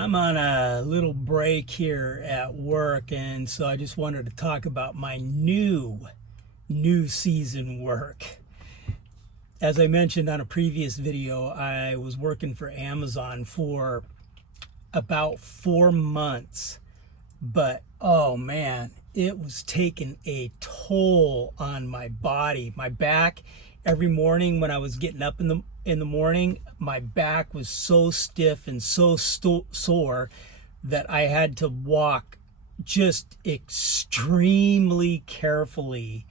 I'm on a little break here at work, and so I just wanted to talk about my new season work. As I mentioned on a previous video, I was working for Amazon for about 4 months, but oh man, it was taking a toll on my body, my back. Every morning when I was getting up in the morning, my back was so stiff and so sore that I had to walk just extremely carefully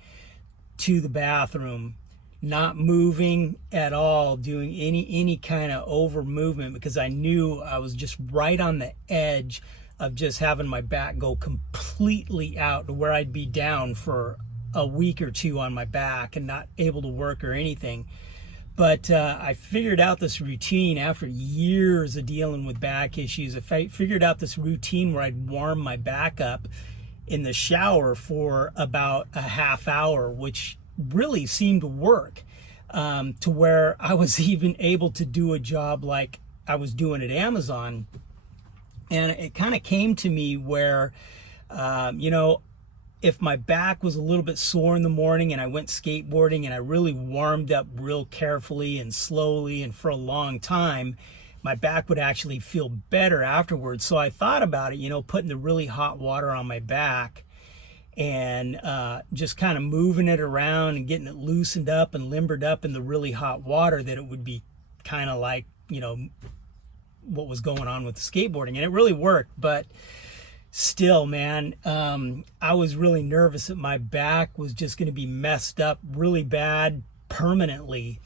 to the bathroom, not moving at all, doing any kind of over movement, because I knew I was just right on the edge of just having my back go completely out to where I'd be down for a week or two on my back and not able to work or anything. But I figured out this routine after years of dealing with back issues. I figured out this routine where I'd warm my back up in the shower for about a half hour, which really seemed to work, to where I was even able to do a job like I was doing at Amazon. And it kind of came to me where, if my back was a little bit sore in the morning and I went skateboarding and I really warmed up real carefully and slowly and for a long time, my back would actually feel better afterwards. So I thought about it, putting the really hot water on my back and just kind of moving it around and getting it loosened up and limbered up in the really hot water, that it would be kind of like, what was going on with the skateboarding. And it really worked. But still, man, I was really nervous that my back was just going to be messed up really bad permanently.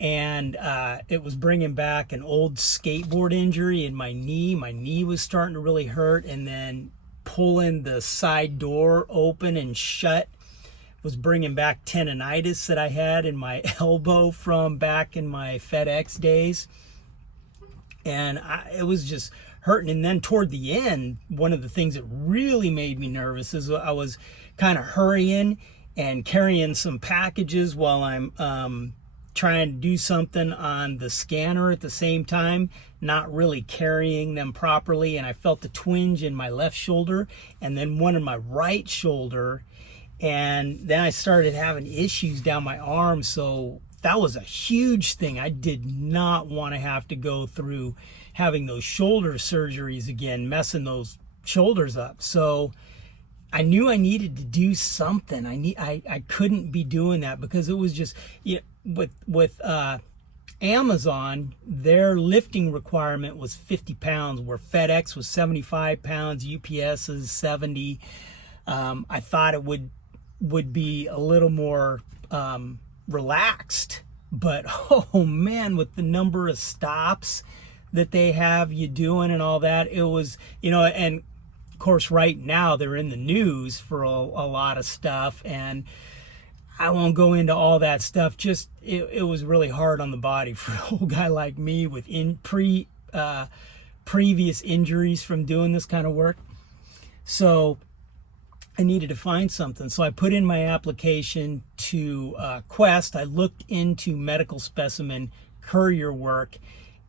And it was bringing back an old skateboard injury in my knee. My knee was starting to really hurt. And then pulling the side door open and shut was bringing back tendonitis that I had in my elbow from back in my FedEx days. And it was just hurting. And then toward the end, one of the things that really made me nervous is I was kind of hurrying and carrying some packages while I'm trying to do something on the scanner at the same time, not really carrying them properly. And I felt the twinge in my left shoulder and then one in my right shoulder. And then I started having issues down my arm. So that was a huge thing. I did not want to have to go through having those shoulder surgeries again, messing those shoulders up. So I knew I needed to do something. I couldn't be doing that, because it was just, with Amazon, their lifting requirement was 50 pounds, where FedEx was 75 pounds, UPS is 70. I thought it would be a little more relaxed, but oh man, with the number of stops that they have you doing and all that, it was, and of course right now they're in the news for a lot of stuff, and I won't go into all that stuff. Just it was really hard on the body for an old guy like me with previous injuries from doing this kind of work. So I needed to find something. So I put in my application to Quest. I looked into medical specimen courier work,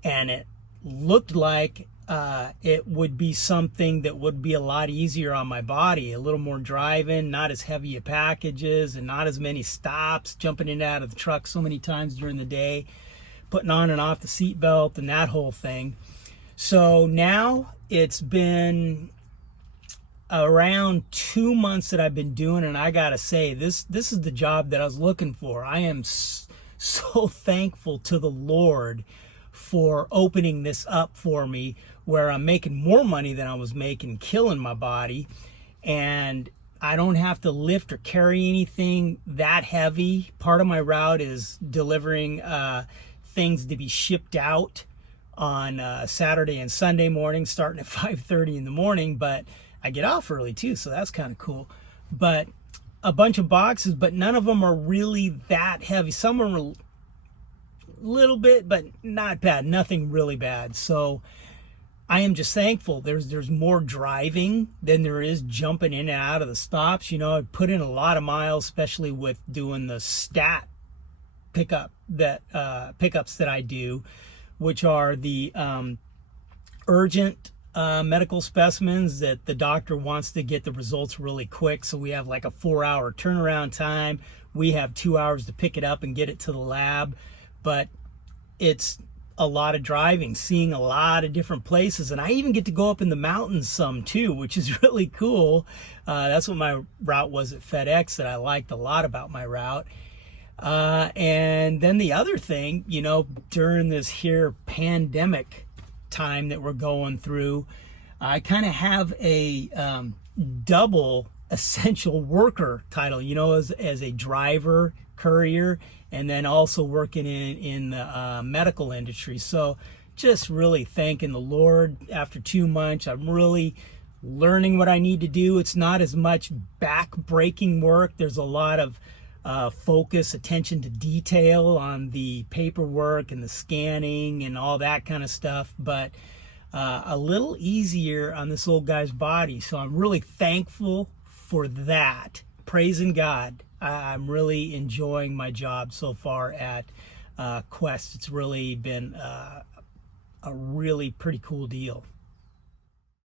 and it looked like it would be something that would be a lot easier on my body, a little more driving, not as heavy a packages and not as many stops, jumping in and out of the truck so many times during the day, putting on and off the seatbelt and that whole thing. So now it's been around 2 months that I've been doing, and I gotta say, this is the job that I was looking for. I am so thankful to the Lord for opening this up for me, where I'm making more money than I was making killing my body, and I don't have to lift or carry anything that heavy. Part of my route is delivering things to be shipped out on Saturday and Sunday morning, starting at 5:30 in the morning, but I get off early too, so that's kind of cool. But a bunch of boxes, but none of them are really that heavy. Some are a little bit, but not bad, nothing really bad. So I am just thankful. There's more driving than there is jumping in and out of the stops. I put in a lot of miles, especially with doing the stat pickups that I do, which are the urgent medical specimens that the doctor wants to get the results really quick. So we have like a 4-hour turnaround time. We have 2 hours to pick it up and get it to the lab. But it's a lot of driving, seeing a lot of different places. And I even get to go up in the mountains some too, which is really cool. That's what my route was at FedEx that I liked a lot about my route. And then the other thing, you know, during this here pandemic time that we're going through, I kind of have a double essential worker title, you know, as a driver, courier, and then also working in the medical industry. So just really thanking the Lord. After 2 months, I'm really learning what I need to do. It's not as much back-breaking work. There's a lot of focus, attention to detail on the paperwork and the scanning and all that kind of stuff, but a little easier on this old guy's body. So I'm really thankful for that. Praising God. I'm really enjoying my job so far at Quest. It's really been a really pretty cool deal.